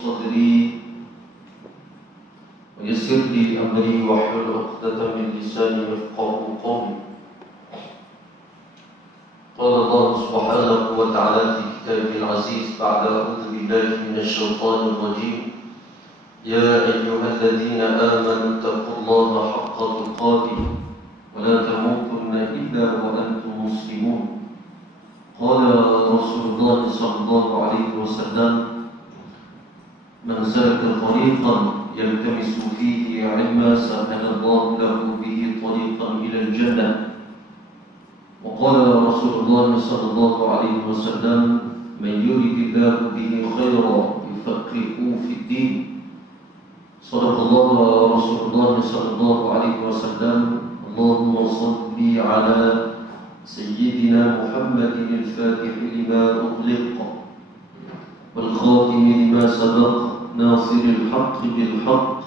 صدري ويسر لي أمري واحلل عقدة من لساني يفقهوا قولي. قال الله سبحانه وتعالى في كتابه العزيز بعد أعوذ بالله من الشيطان الرجيم: يا أيها الذين آمنوا اتقوا الله حق تقاته ولا تموتن إلا وأنتم مسلمون. قال رسول الله صلى الله عليه وسلم: من سلك طريقا يلتمس فيه علما سهل الله له به طريقا إلى الجنة. وقال رسول الله صلى الله عليه وسلم: من يرد الله به خيرا يفقهه في الدين. صدق الله رسول الله صلى الله عليه وسلم. اللهم صل على سيدنا محمد الفاتح لما أغلق والخاتم لما سبق ناصر الحق بالحق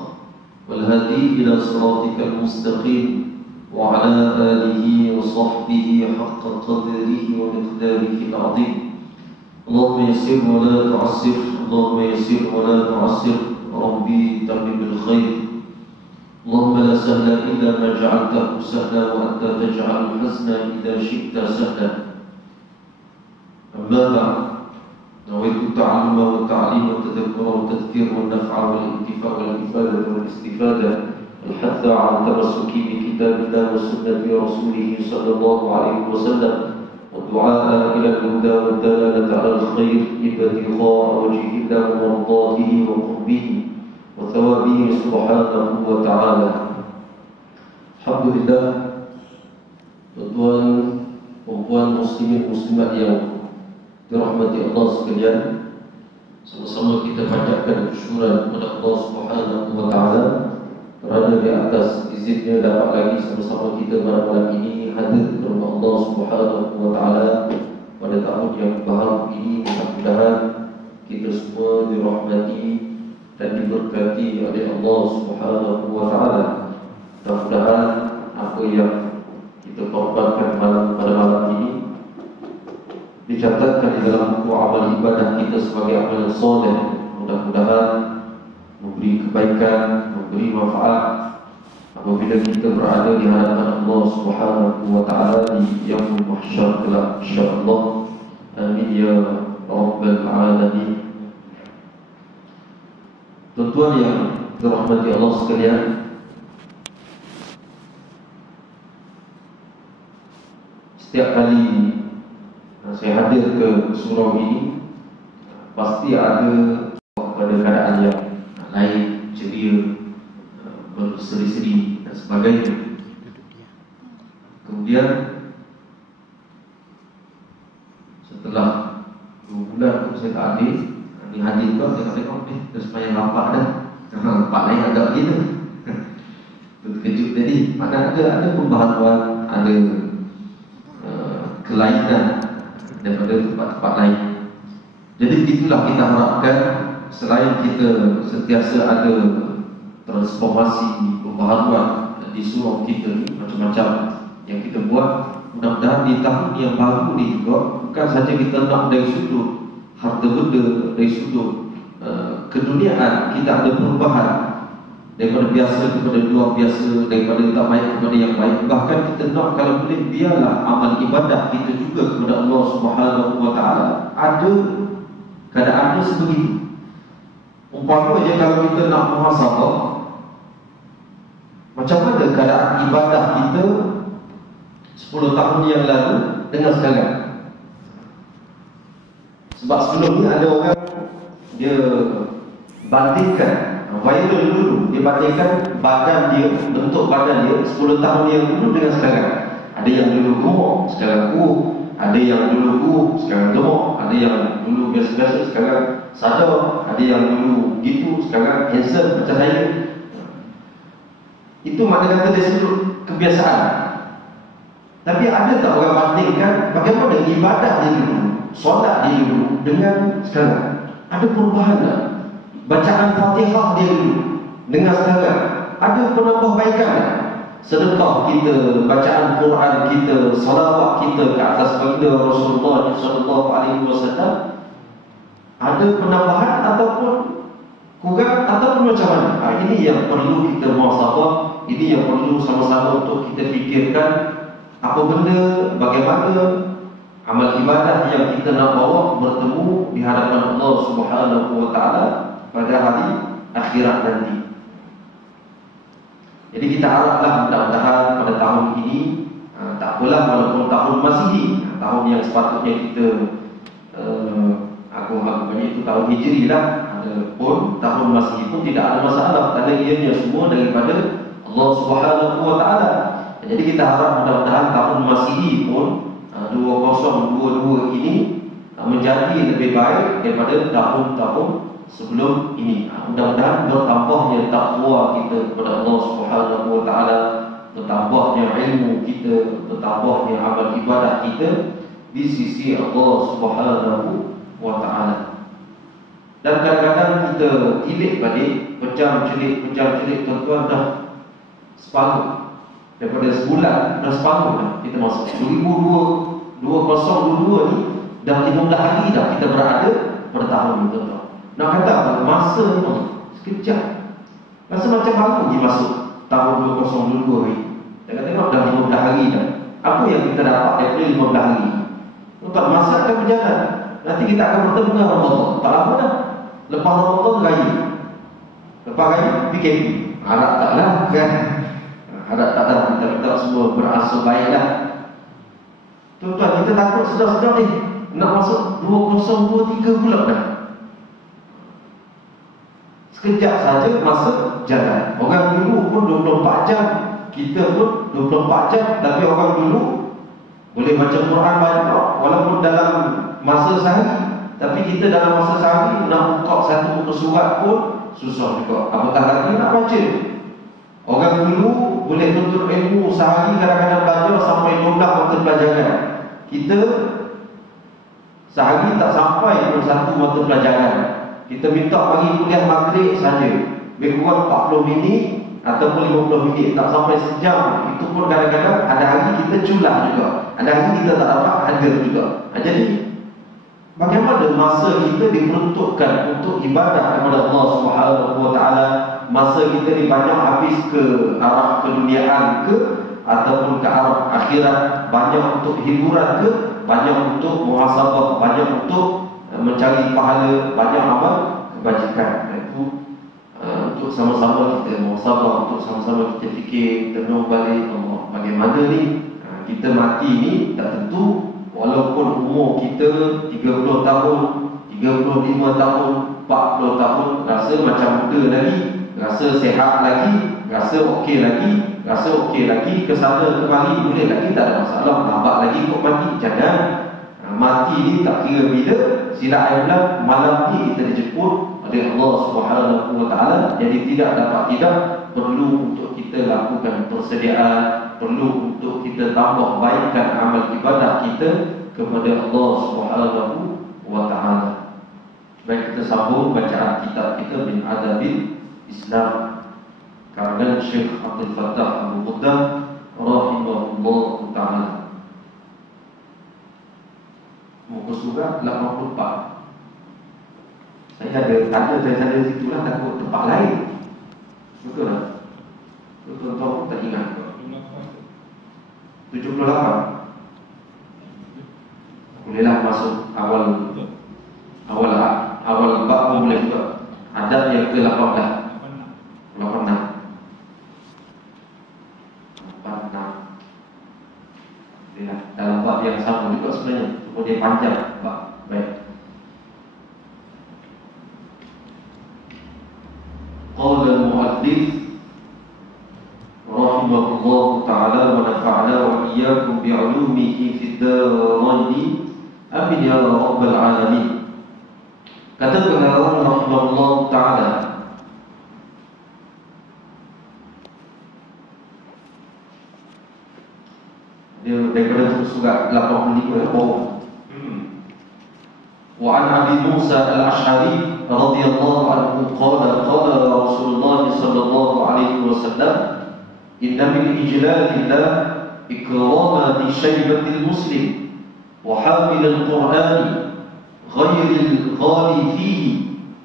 والهادي إلى صراطك المستقيم وعلى آله وصحبه حق قدره ومقداره العظيم. اللهم يسر ولا تعسر، اللهم يسر ولا تعسر، ربي تمم بالخير. اللهم لا سهل إلا ما جعلته سهلا وأنت تجعل الحزن إذا شئت سهلا. أما بعد، نويت التعلم والتعليم والتذكر والتذكير والنفع والانتفاع والإفادة والاستفادة والحث على التمسك بكتاب الله وسنة رسوله صلى الله عليه وسلم والدعاء إلى الهدى والدلالة على الخير ابتغاء وجه الله ومرضاته وقربه وثوابه سبحانه وتعالى. Alhamdulillah, tuan-tuan, perempuan muslimin muslimat yang dirahmati Allah sekalian, sama-sama kita panjatkan syukuran kepada Allah Subhanahu wa taala kerana di atas izinnya dapat lagi sama-sama kita pada malam ini hadir ke rumah Allah Subhanahu wa taala pada tahun yang baru ini. Mudah-mudahan kita semua dirahmati dan diberkati oleh Allah Subhanahu wa taala. Mudah-mudahan apa yang kita korbankan pada malam ini dicatatkan di dalam buku amal ibadah kita sebagai amal yang soleh. Mudah-mudahan memberi kebaikan, memberi manfaat apabila kita berada di hadapan Allah Subhanahu wa taala di yaumul mahsyar kelak, insyaallah. Amin ya rabbal alamin. Tuan-tuan yang dirahmati Allah sekalian, setiap kali saya hadir ke surau ini, pasti ada keadaan yang lain, ceria, berseri-seri dan sebagainya. Kemudian setelah 2 bulan saya tak hadir, ni hadir kau, saya tengok terus sepanjang lapak dah. Lapak lain agak begitu. Terkejut tadi. Mana ada pembaharuan, ada kelainan daripada tempat-tempat lain. Jadi itulah kita harapkan, selain kita sentiasa ada transformasi, pembaharuan di surau kita ni, macam-macam yang kita buat. Mudah-mudahan di tahun yang baru ni juga, bukan saja kita nak dari sudut harta benda, dari sudut keduniaan, kita ada perubahan daripada biasa kepada luar biasa, daripada tak baik kepada yang baik. Bahkan kita nak, kalau boleh, biarlah amal ibadah kita juga kepada Allah Subhanahu wa taala ada keadaannya sebegitu. Umpama je kalau kita nak muhasabah, macam mana keadaan ibadah kita 10 tahun yang lalu dengan sekarang. Sebab sebelum ni ada orang dia bandingkan, viral dulu, dia bandingkan badan dia, bentuk badan dia 10 tahun yang dulu dengan sekarang. Ada yang dulu gemuk, sekarang kurus. Ada yang dulu kurus, sekarang gemuk. Ada yang dulu biasa-biasa, sekarang sadar. Ada yang dulu gitu, sekarang handsome macam saya. Itu makna kata dari sudut kebiasaan. Tapi ada tak orang bandingkan bagaimana ibadah dia dulu, solat dia dulu dengan sekarang? Ada perubahan tak? Bacaan Fatihah dia dulu dengan sekarang ada penambahbaikan? Sedekah kita, bacaan Quran kita, salawat kita ke atas baginda Rasulullah sallallahu alaihi wasallam, ada penambahan ataupun kurang ataupun macam mana. Ini yang perlu kita muhasabah, ini yang perlu sama-sama untuk kita fikirkan apa benda, bagaimana amal ibadah yang kita nak bawa bertemu di hadapan Allah Subhanahu wa taala pada hari akhirat nanti. Jadi kita haraplah mudah-mudahan pada tahun ini, tak apalah walaupun tahun Masihi, tahun yang sepatutnya kita agung-agungnya itu tahun Hijri lah, pun tahun Masihi pun tidak ada masalah, kerana ianya semua daripada Allah Subhanahu wa taala. Jadi kita harap mudah-mudahan tahun Masihi pun 2022 ini menjadi lebih baik daripada tahun-tahun sebelum ini. Mudah-mudahan bertambahnya takwa kita kepada Allah Subhanahu wa taala, bertambahnya ilmu kita, bertambahnya amal ibadah kita di sisi Allah Subhanahu wa taala. Dan kadang-kadang kita tilik balik, pejam celik tuan-tuan, dah separuh daripada sebulan, dah separuh dah kita masuk 2022 ni, dah 15 hari dah kita berada pada tahun itu. Nak kata apa? Masa ni sekejap, rasa macam baru pergi masuk tahun 2022 ni. Tengok-tengok dah 15 hari dah. Apa yang kita dapat daripada 15 hari? Untuk masa akan berjalan. Nanti kita akan bertemu dengan Ramadan. Tak lama dah. Lepas Ramadan raya. Lepas raya PKP. Harap taklah kan. Harap taklah kita semua berasa baiklah. Tuan-tuan, kita takut sedar-sedar ni nak masuk 2023 pula dah. Sekejap saja masa jalan. Orang dulu pun 24 jam, kita pun 24 jam, tapi orang dulu boleh baca Quran banyak walaupun dalam masa sehari. Tapi kita dalam masa sehari nak buka satu muka surat pun susah juga. Apatah lagi nak baca. Orang dulu boleh tuntut ilmu sehari kadang-kadang belajar sampai 12 mata pelajaran. Kita sehari tak sampai pun satu mata pelajaran. Kita minta bagi kuliah maghrib saja, lebih kurang 40 minit ataupun 50 minit, tak sampai sejam. Itu pun kadang-kadang ada hari kita culah juga, ada hari kita tak dapat hadir juga. Jadi bagaimana masa kita diperuntukkan untuk ibadah kepada Allah Subhanahu wa taala, masa kita ni banyak habis ke arah keduniaan ke ataupun ke arah akhirat, banyak untuk hiburan ke, banyak untuk muhasabah, banyak untuk mencari pahala, banyak amal kebajikan. Itu untuk sama-sama kita muhasabah, untuk sama-sama kita fikir, tenung balik Allah, bagaimana ni kita mati ni tak tentu. Walaupun umur kita 30 tahun, 35 tahun, 40 tahun, rasa macam muda lagi, rasa sehat lagi, rasa okey lagi, ke sana kemari boleh lagi, tak ada masalah. Lambat lagi kok mati, jangan. Mati ni tak kira bila, sila ayat malam ni kita dijemput oleh Allah Subhanahu wa taala. Jadi tidak perlu untuk kita lakukan persediaan, perlu untuk kita tambah baikkan amal ibadah kita kepada Allah Subhanahu wa taala. Baik, kita sambung bacaan kitab kita Min Adabil Islam karangan Syekh Abdul Fattah Abu Quddah rahimahullah taala. Muka surat 84. Saya ada situ lah, takut tempat lain. Betul tak? Tuan-tuan pun tak ingat. 78. Bolehlah masuk awal bab pun boleh juga. Adab yang ke-8 dah. 86. Dalam bab yang sama juga sebenarnya, cuma dia panjang bab. Baik. Qala al-mu'allif rahimahullah ta'ala wa nafa'na wa iyyakum bi'ulumihi fid darain amin ya rabbal alamin. Kata beliau rahimahullah ta'ala, dia daripada surat 85 bawah. Wa an Abi Musa al-Ash'ari radhiyallahu anhu qala qala Rasulullah sallallahu alaihi wasallam inna min ijlalillah ikrama di syaibatil muslim wa hamil al-Qur'an ghairil ghali fihi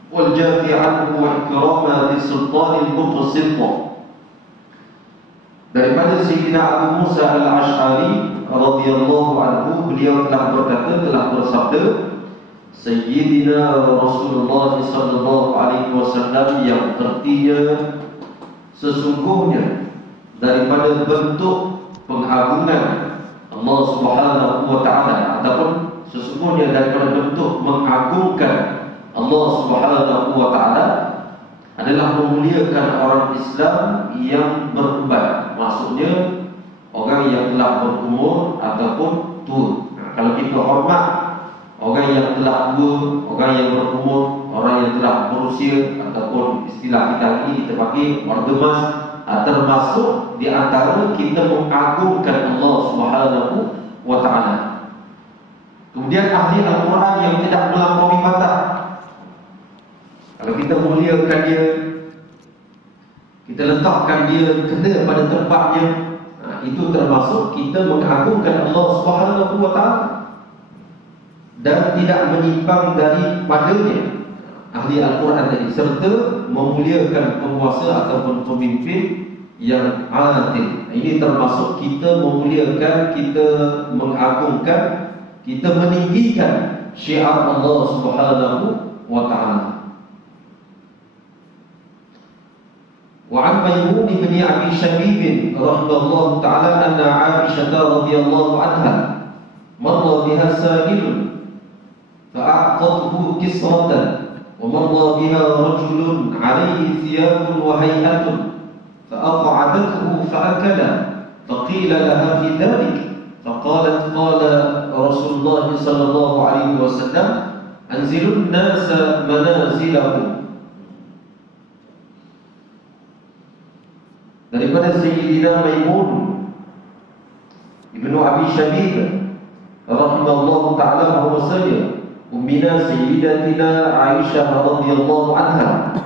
wal jafi anhu wa ikrama li sultanil muqtasid. Daripada Sayyidina Abu Musa al-Ash'ari radhiyallahu anhu, beliau telah berkata, telah bersabda, Sayyidina Rasulullah sallallahu alaihi wasallam, yang artinya sesungguhnya daripada bentuk pengagungan Allah Subhanahu wa taala, ataupun sesungguhnya daripada bentuk mengagungkan Allah Subhanahu wa taala adalah memuliakan orang Islam yang berubat. Maksudnya orang yang telah berumur ataupun tua. Kalau kita hormat orang yang telah tua, orang yang berumur, orang yang telah berusia, ataupun istilah kita ini kita pakai orang gemas, termasuk di antara kita mengagungkan Allah Subhanahu wa taala. Kemudian ahli Al-Quran yang tidak melampaui batas. Kalau kita muliakan dia, kita letakkan dia kena pada tempatnya, itu termasuk kita mengagungkan Allah Subhanahu wa taala dan tidak menyimpang daripadanya, ahli Al-Quran tadi, serta memuliakan penguasa ataupun pemimpin yang adil. Ini termasuk kita memuliakan, kita mengagungkan, kita meninggikan syiar Allah Subhanahu wa taala. وعن ميمون بن أبي شبيب رحمه الله تعالى أن عائشة رضي الله عنها مر بها سائل فأعطته كسرة، ومر بها رجل عليه ثياب وهيئة فأقعدته فأكل، فقيل لها في ذلك فقالت قال رسول الله صلى الله عليه وسلم أنزلوا الناس منازلهم. Daripada Sayyidina Maimun Ibnu Abi Shabib rahimahullah ta'ala bahwasanya Ummina Sayyidatina Aisyah radhiyallahu anha,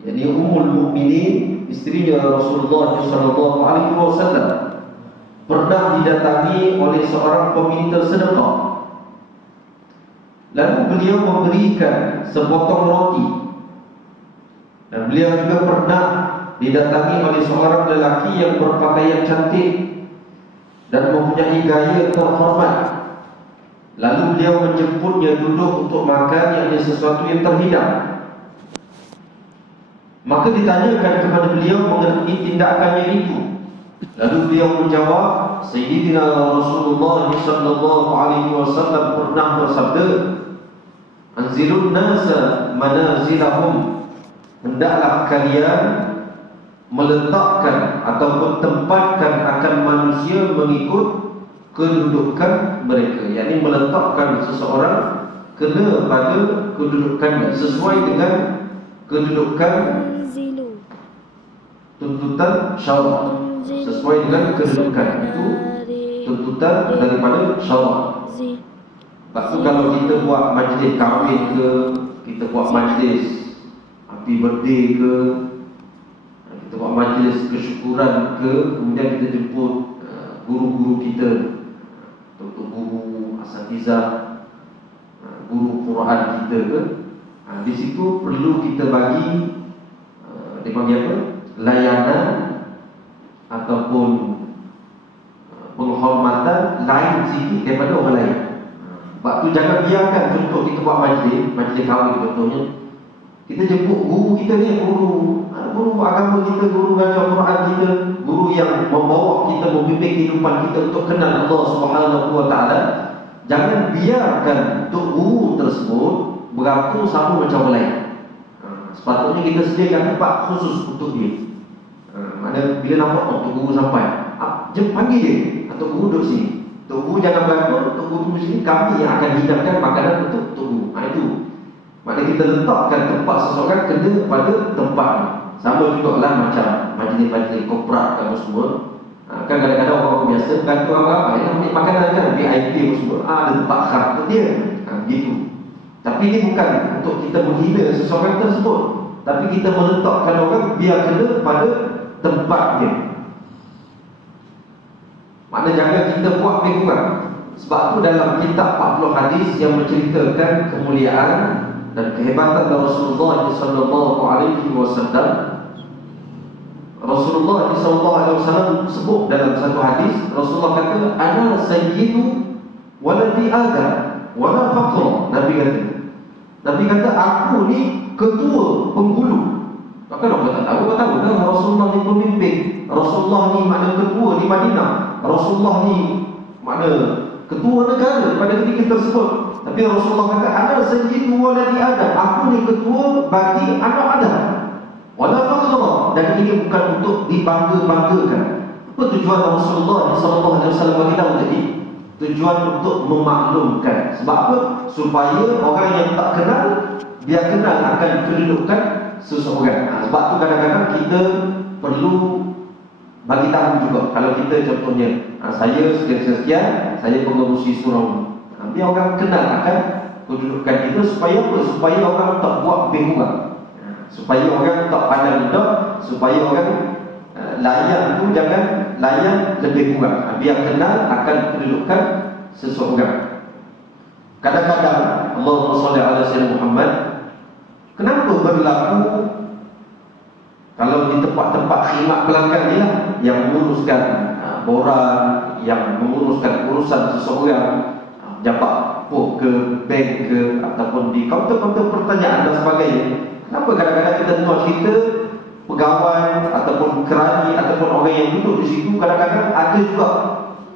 yakni Ummul Mukminin, istrinya Rasulullah sallallahu alaihi wasallam, pernah didatangi oleh seorang peminta sedekah. Lalu beliau memberikan sepotong roti. Dan beliau juga pernah didatangi oleh seorang lelaki yang berpakaian cantik dan mempunyai gaya terhormat. Lalu beliau menjemputnya duduk untuk makan, yang ada sesuatu yang terhidang. Maka ditanyakan kepada beliau mengenai tindakannya itu. Lalu beliau menjawab, Sayyidina Rasulullah sallallahu alaihi wasallam pernah bersabda, Anzilun nasa manazilahum, hendaklah kalian meletakkan ataupun tempatkan akan manusia mengikut kedudukan mereka, yakni meletakkan seseorang kena pada kedudukannya sesuai dengan kedudukan tuntutan syarak, sesuai dengan kedudukan itu tuntutan daripada syarak. Lepas tu kalau kita buat majlis kahwin ke, kita buat majlis happy birthday ke, kita buat majlis kesyukuran ke, kemudian kita jemput guru-guru kita, untuk guru asatizah, guru Quran kita ke, di situ perlu kita bagi dia panggil apa, layanan ataupun penghormatan lain sikit daripada orang lain. Sebab tu jangan biarkan, contoh kita buat majlis kahwin contohnya, kita jemput guru kita ni, guru agama kita, guru baca Quran kita, guru yang membawa kita, membimbing kehidupan kita untuk kenal Allah Subhanahu wa taala. Jangan biarkan untuk guru tersebut berlaku sama macam orang lain. Sepatutnya kita sediakan tempat khusus untuk dia. Mana bila nampak untuk guru sampai, panggil dia, atau guru duduk sini. Tok Guru jangan berlaku, Tok Guru tunggu sini, kami yang akan hidangkan makanan untuk Tok Guru. Itu maknanya kita letakkan tempat seseorang kena pada tempat. Sama juga lah macam majlis-majlis korporat kamu semua. Kan kadang-kadang orang biasa bantu apa-apa, yang ambil makanan kan, VIP semua, ada tempat khas untuk dia, gitu. Tapi ini bukan untuk kita menghina seseorang tersebut, tapi kita meletakkan orang biar kena pada tempat dia. Maknanya jangan kita buat lebih kurang. Sebab tu dalam kitab 40 hadis yang menceritakan kemuliaan dan kehebatan Rasulullah sallallahu alaihi wasallam. Rasulullah sallallahu alaihi wasallam sebut dalam satu hadis, Rasulullah kata, "Ana sayyidu waladi Adam wala faqra." Nabi kata aku ni ketua penghulu. Maka orang tahu kan Rasulullah ni pemimpin. Rasulullah ni mana ketua di Madinah. Rasulullah ni mana ketua negara pada ketika tersebut. Tapi Rasulullah kata, "Ana sayyidu waladi Adam." Aku ni ketua bagi anak Adam. Wala faqra. Dan ini bukan untuk dibangga-banggakan. Apa tujuan Rasulullah sallallahu alaihi wasallam bagi tahu tadi? Tujuan untuk memaklumkan. Sebab apa? Supaya orang yang tak kenal dia kenal akan kedudukan seseorang. Sebab tu kadang-kadang kita perlu bagi tahu juga. Kalau kita contohnya, saya sekian-sekian, saya pengerusi surau. Biar orang kenal akan kedudukan kita. Supaya apa? Supaya orang tak buat lebih kurang. Supaya orang tak pandang rendah. Supaya orang layan tu jangan layan lebih kurang. Biar kenal akan kedudukan seseorang. Kadang-kadang Allahumma shalli ala sayyidina Muhammad, kenapa berlaku kalau di tempat-tempat khidmat pelanggan ni lah yang menguruskan borang, yang menguruskan urusan seseorang, jabat pok ke bank ke ataupun di kaunter-kaunter pertanyaan dan sebagainya. Kenapa kadang-kadang kita dengar cerita pegawai ataupun kerani ataupun orang yang duduk di situ kadang-kadang ada juga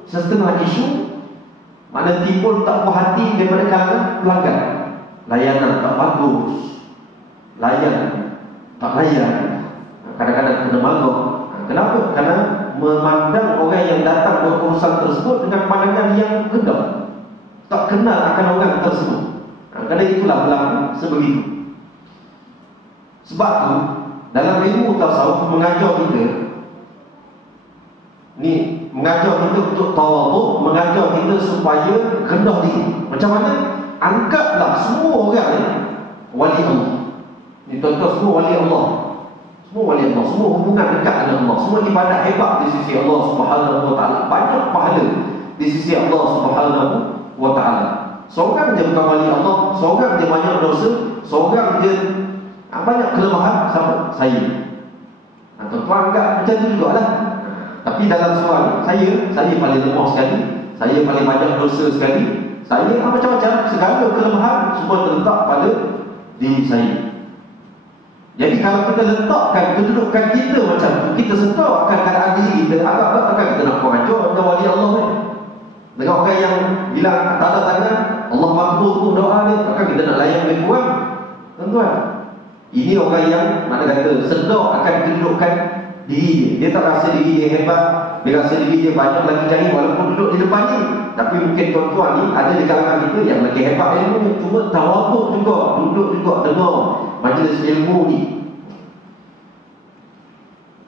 setengah isu mana timbul tak puas hati daripada kalangan pelanggan. Layanan tak bagus, layan tak layan, kadang-kadang kena malu. Kenapa? Kerana memandang orang yang datang berurusan tersebut dengan pandangan yang rendah, tak kenal akan orang tersebut. Kerana itulah berlaku sebegitu. Sebab tu dalam ilmu tasawuf mengajar kita ni, mengajar kita untuk tawaduk, mengajar kita supaya rendah diri. Macam mana? Anggaplah semua orang ni wali Allah. Ni tuan-tuan, semua wali Allah. Semua wali Allah, semua hubungan dekat dengan Allah, semua ibadat hebat di sisi Allah Subhanahu wa taala, banyak pahala di sisi Allah Subhanahu wa taala. Seorang je bukan wali Allah, seorang je banyak dosa, seorang je banyak kelemahan, sama saya. Tuan-tuan anggap macam tu jugalah. Tapi dalam soal saya paling lemah sekali, saya paling banyak dosa sekali, saya macam-macam, segala kelemahan semua terletak pada diri saya. Jadi kalau kita letakkan kedudukan kita macam tu, kita sedar akan keadaan diri kita, agak-agak takkan kita nak pengajar dengan wali Allah ni. Dengan orang yang bilang tak ada tangan, Allah makbul tu doa dia, takkan kita nak layan lebih kurang. Tuan-tuan, ini orang yang mana kata sedar akan kedudukan diri dia. Dia tak rasa diri dia hebat, dia rasa diri dia banyak lagi cari walaupun duduk di depan ni. Tapi mungkin tuan-tuan ni ada di kalangan kita yang lagi hebat ilmu, cuma tawaduk juga, duduk juga dengar majlis ilmu ni.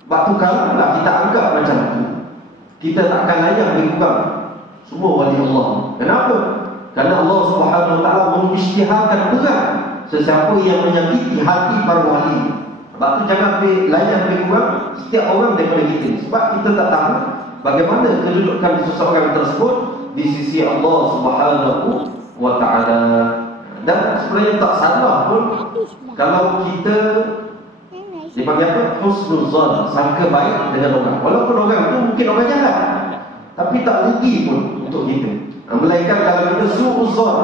Sebab tu kalau lah kita anggap macam tu, kita tak akan layak lebih kurang semua wali Allah. Kenapa? Kerana Allah Subhanahu wa taala mengisytiharkan berat sesiapa yang menyakiti hati para wali. Sebab tu jangan layan lebih kurang setiap orang daripada kita. Sebab kita tak tahu bagaimana kedudukan seseorang tersebut di sisi Allah Subhanahu wa taala. Dan sebenarnya tak salah pun kalau kita dipanggil apa? Husnuzan, sangka baik dengan orang. Walaupun orang tu mungkin orang jahat, tapi tak rugi pun untuk kita. Melainkan kalau kita su'uzan,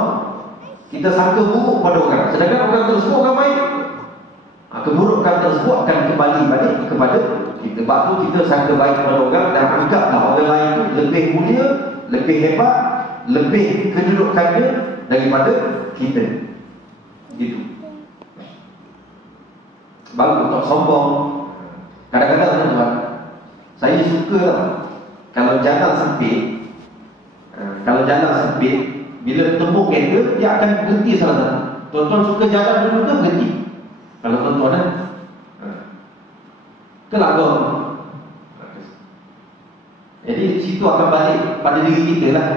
kita sangka buruk pada orang, sedangkan orang tersebut orang baik, keburukan tersebut akan kembali balik kepada kita. Sebab tu kita sangka baik pada orang dan anggaplah orang lain tu lebih mulia, lebih hebat, lebih kedudukannya daripada kita. Gitu. Baru tak sombong. Kadang-kadang tuan-tuan, saya suka lah kalau jalan sempit. Kalau jalan sempit, bila tembok kereta, dia akan berhenti salah satu. Tuan-tuan suka jalan dulu ke berhenti? Kalau tuan-tuan kan? Itulah tu. Jadi situ akan balik pada diri kita lah.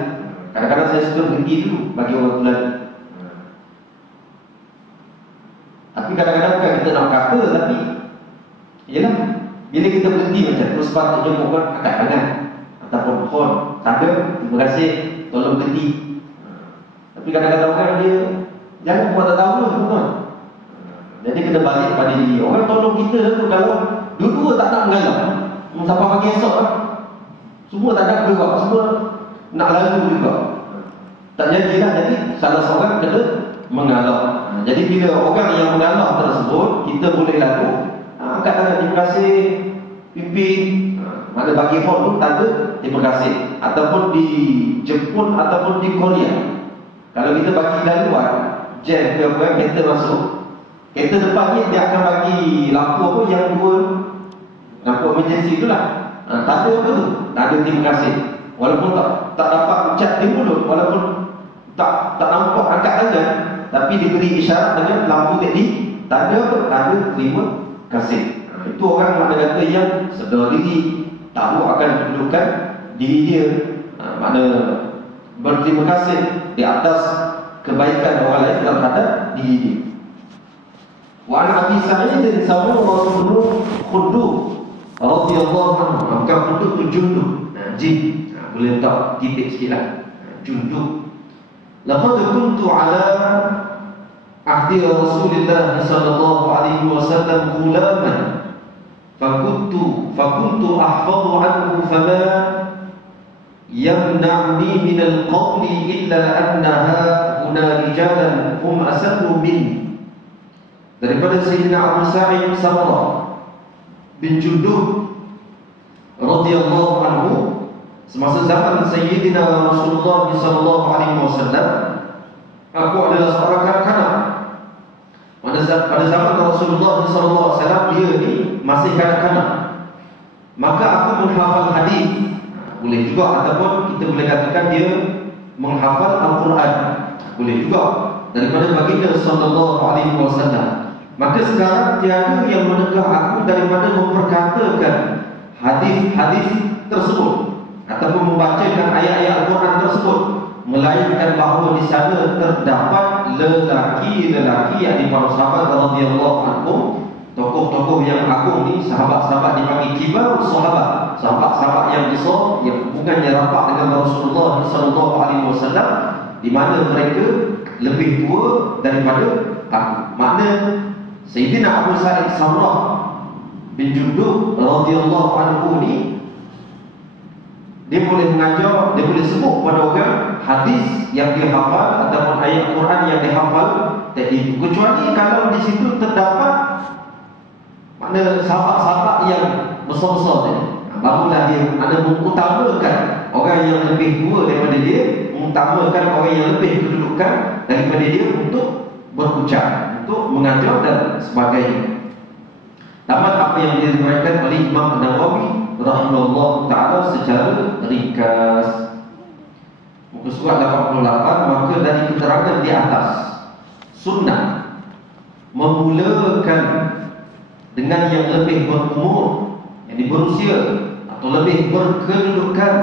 Kadang-kadang saya suka berhenti dulu bagi orang tu lalu. Tapi kadang-kadang bukan kita nak kata, tapi ialah bila kita berhenti macam tu, sepatutnya bukan angkat tangan ataupun phone, tanda, terima kasih, tolong berhenti. Tapi kadang-kadang orang dia jangan buat tak tahu lah tuan-tuan. Jadi kena balik pada diri. Orang tolong kita tu kalau dua-dua tak nak mengalah, sampai pagi esok lah, semua tak nak bergerak, semua nak lalu juga, tak jadilah. Jadi salah seorang kena mengalah. Jadi bila orang yang mengalah tersebut, kita boleh lalu, angkat tangan, terima kasih pimpin, mana bagi hot pun tak ada terima kasih, ataupun dijemput ataupun di Korea. Kalau kita bagi laluan jam ke apa, kereta masuk, kereta depan ni dia akan bagi lampu apa yang dua, lampu emergency tu lah. Tak ada apa tu, tak ada terima kasih. Walaupun tak dapat ucap di mulut, walaupun tak nampak angkat tangan, tapi diberi isyarat dengan lampu tadi, tak ada apa, tak ada terima kasih. Itu orang makna kata yang sedar diri, tahu akan kedudukan diri dia, makna berterima kasih di atas kebaikan orang lain terhadap diri dia. Wa an Abi Sa'id bin Rasulullah Khudud radhiyallahu anhu, maka Khudud tu jundub, jin, boleh tak titik sikit lah, jundub. Laqad kuntu ala ahdi Rasulullah sallallahu alaihi wasallam ghulaman fakuntu ahfadhu anhu fama yamna'ni min al-qawli illa annaha huna rijalan hum asaddu min. Daripada Sayyidina Abu Sa'id Samurah bin Jundub radhiyallahu anhu, semasa zaman Sayyidina Rasulullah sallallahu alaihi wasallam, aku adalah seorang kanak-kanak. Pada zaman Rasulullah sallallahu alaihi wasallam, dia ni masih kanak-kanak. Maka aku menghafal hadis, boleh juga, ataupun kita boleh katakan dia menghafal Al-Quran, boleh juga, daripada baginda sallallahu alaihi wasallam. Maka sekarang tiada yang menegah aku daripada memperkatakan hadis-hadis tersebut ataupun membacakan ayat-ayat Al-Quran tersebut, melainkan bahawa di sana terdapat lelaki-lelaki yang para sahabat radhiyallahu anhum, tokoh-tokoh yang agung ni, sahabat-sahabat dipanggil kibar sahabat, sahabat-sahabat yang besar yang hubungannya rapat dengan Rasulullah sallallahu alaihi wasallam, di mana mereka lebih tua daripada aku. Makna Sayyidina Abu Sa'id Samurah bin Jundub radhiyallahu anhu ni, dia boleh mengajar, dia boleh sebut pada orang hadis yang dia hafal ataupun ayat Quran yang dia hafal tadi, kecuali kalau di situ terdapat makna sahabat-sahabat yang besar-besar tadi, barulah dia ada mengutamakan orang yang lebih tua daripada dia, mengutamakan orang yang lebih kedudukan daripada dia untuk berucap, untuk mengajar dan sebagainya. Tamat apa yang diriwayatkan oleh Imam Nawawi rahimahullah ta'ala secara ringkas. Muka surat 88. Maka dari keterangan di atas, sunnah memulakan dengan yang lebih berumur, yang berusia atau lebih berkedudukan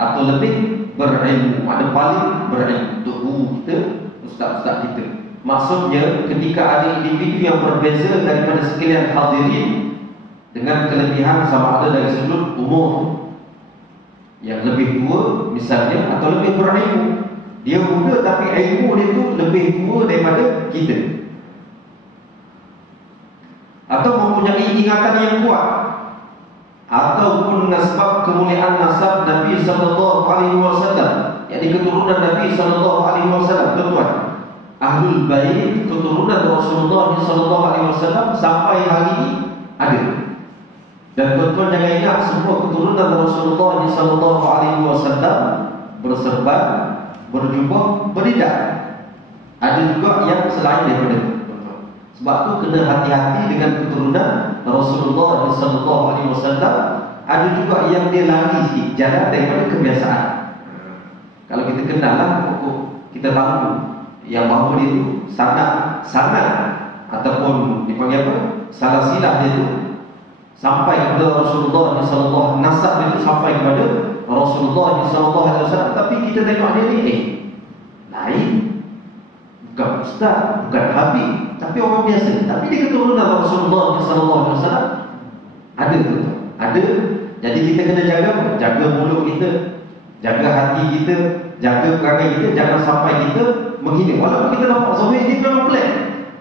atau lebih berilmu, ada paling berilmu, untuk guru kita, ustaz-ustaz kita. Maksudnya ketika ada individu yang berbeza daripada sekalian hadirin dengan kelebihan sama ada dari sudut umur, yang lebih tua misalnya atau lebih berilmu, dia muda tapi ilmu dia tu lebih tua daripada kita, atau mempunyai ingatan yang kuat, ataupun dengan sebab kemuliaan nasab Nabi sallallahu alaihi wasallam, yakni keturunan Nabi sallallahu alaihi wasallam. Tuan-tuan, Ahlul Bait, keturunan Rasulullah sallallahu alaihi wasallam sampai hari ini ada. Dan tuan-tuan jangan ingat semua keturunan Rasulullah sallallahu alaihi wasallam berserban, berjubah, beridak. Ada juga yang selain daripada itu. Sebab tu kena hati-hati dengan keturunan Rasulullah sallallahu alaihi wasallam. Ada juga yang dia lari sikit, jalan daripada kebiasaan. Kalau kita kenal lah, kita tahu yang bahawa dia tu sangat ataupun dipanggil apa, salah silah dia tu sampai kepada Rasulullah sallallahu, nasab dia tu sampai kepada Rasulullah sallallahu alaihi wasallam. Tapi kita tengok dia ni lain, bukan ustaz, bukan habib, tapi orang biasa, tapi dia keturunan Rasulullah sallallahu alaihi wasallam. Ada tu, ada. Jadi kita kena jaga mulut kita, jaga hati kita, jaga perangai kita, jangan sampai kita menghina. Walaupun kita nampak zahir dia memang pelik,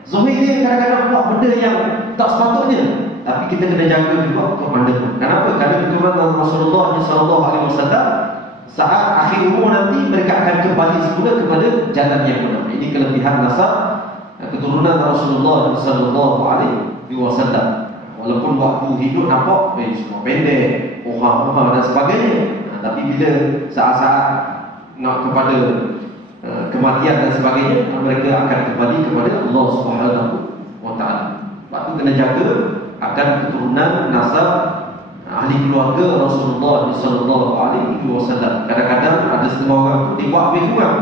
zahir dia dia kadang-kadang buat benda yang tak sepatutnya. Tapi kita kena jaga juga kepada. Kenapa? Kerana keturunan Rasulullah SAW saat akhir umur nanti mereka akan kembali semula kepada jalan yang benar. Ini kelebihan nasab keturunan Rasulullah SAW. Walaupun waktu hidup nampak semua pendek, orang dan sebagainya. Tapi bila saat-saat nak kepada kematian dan sebagainya, mereka akan kembali kepada Allah SWT. Sebab tu kena jaga akan keturunan nasab ahli keluarga Rasulullah SAW. Kadang-kadang ada setengah orang tu dibuat lebih kurang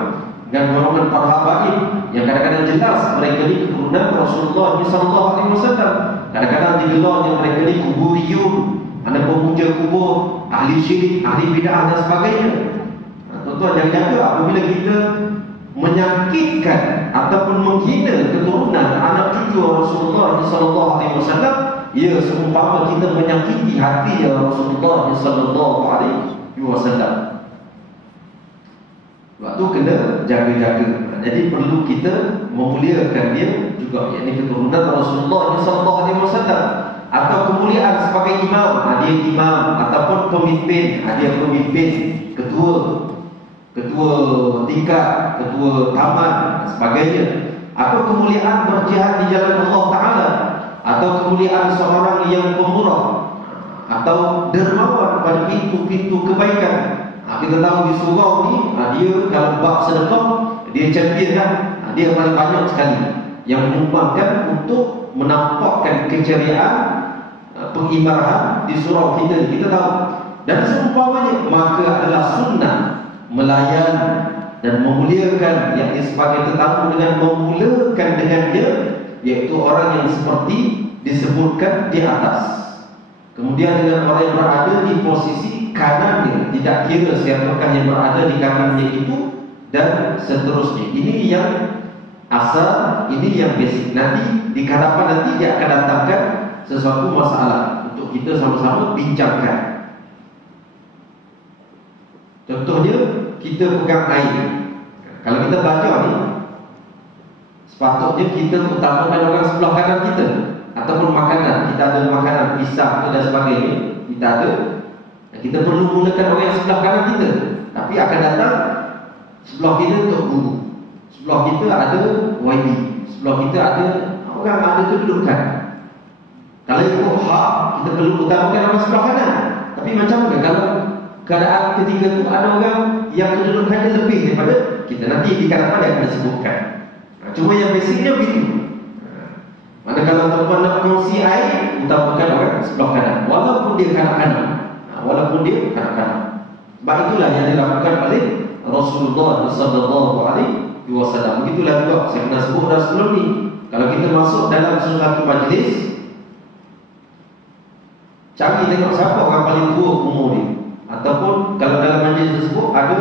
dengan golongan para habaib yang kadang-kadang jelas mereka ni keturunan Rasulullah SAW. Kadang-kadang digelar yang mereka ni kuburiyun, ada pemuja kubur, ahli syirik, ahli bid'ah dan sebagainya. Tuan-tuan jangan jaga apabila kita menyakitkan ataupun menghina keturunan anak cucu Rasulullah SAW, ia seumpama kita menyakiti hati Rasulullah SAW. Waktu kena jaga-jaga. Jadi perlu kita memuliakan dia juga, yakni keturunan Rasulullah SAW. Atau kemuliaan sebagai imam, dia imam ataupun pemimpin, dia pemimpin, ketua tingkat, ketua taman dan sebagainya. Atau kemuliaan berjihad di jalan Allah Ta'ala, atau kemuliaan seorang yang pemurah atau dermawan pada pintu-pintu kebaikan. Kita tahu di surau ni, dia kalau bab sedekah, dia champion kan. Dia paling banyak sekali yang menyumbangkan untuk menampakkan keceriaan, pengimarahan di surau kita. Kita tahu. Dan seumpamanya, maka adalah sunnah melayan dan memuliakan yang sebagai tetamu dengan memulakan dengan dia, iaitu orang yang seperti disebutkan di atas. Kemudian dengan orang yang berada di posisi kanannya, tidak kira siapakah yang berada di kanannya itu, dan seterusnya. Ini yang asal, ini yang basic. Nanti di hadapan nanti dia akan datangkan sesuatu masalah untuk kita sama-sama bincangkan. Contohnya, kita pegang air. Kalau kita baca ni, sepatutnya kita utamakan orang sebelah kanan kita. Ataupun makanan, kita ada makanan, pisang dan sebagainya, kita ada. Kita perlu mulakan orang yang sebelah kanan kita. Tapi akan datang sebelah kita untuk guru, sebelah kita ada YB, sebelah kita ada orang ada kedudukan. Kalau ikut hak, kita perlu utamakan orang sebelah kanan. Tapi macam mana kalau keadaan ketika itu ada orang yang kedudukannya lebih daripada kita? Nanti di kanan dia akan disebutkan. Cuma yang basicnya begitu. Mana kalau tuan-tuan nak kongsi air, utamakan orang sebelah kanan, walaupun dia kanan-kanan. Walaupun dia kanan-kanan. Sebab itulah yang dilakukan oleh Rasulullah SAW. Begitulah juga saya pernah sebut dah sebelum ni. Kalau kita masuk dalam sesuatu majlis, cari tengok siapa orang paling tua umur ni. Ataupun kalau dalam majlis tersebut ada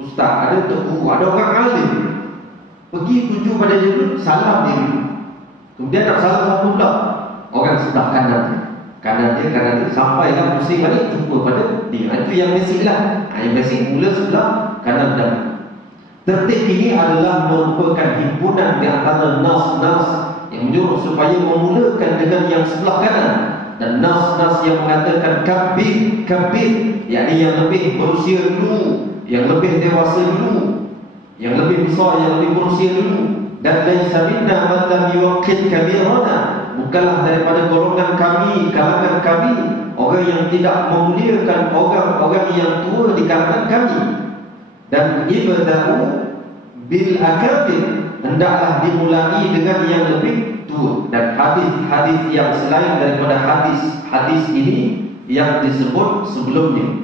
ustaz, ada tok guru, ada orang alim, pergi tuju pada dia dulu, salam dia dulu. Kemudian nak salam satu pula orang sebelah kanan dia sampai kan pusing balik jumpa pada dia. Itu yang basic lah. Yang basic mula sebelah kanan dan tertib ini adalah merupakan himpunan di antara nas-nas yang menyuruh supaya memulakan dengan yang sebelah kanan, dan nas-nas yang mengatakan kabir, yakni yang lebih berusia dulu, yang lebih dewasa dulu, yang lebih besar, yang lebih berusia dulu. Dan laisa minna man lam yuqid kabirana, bukanlah daripada golongan kami, kalangan kami, orang yang tidak memuliakan orang-orang yang tua di kalangan kami. Dan ibda'u bil akabir, hendaklah dimulai dengan yang lebih tua. Dan hadis-hadis yang selain daripada hadis ini yang disebut sebelumnya.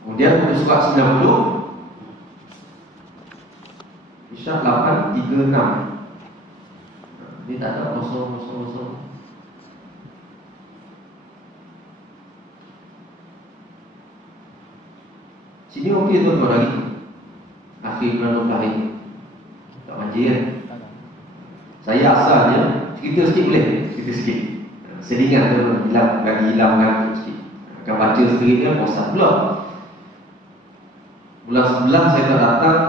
Kemudian pada surat 90, Isyak 8:36. Ini tak ada kosong. Sini okey tuan-tuan lagi. Akhir bulan 12 ini. Tak manjir kan? Saya asalnya cerita sikit boleh? Cerita sikit. Selingan tu hilang sikit. Akan baca sendiri kan, bosan pula. Bulan 11 saya tak datang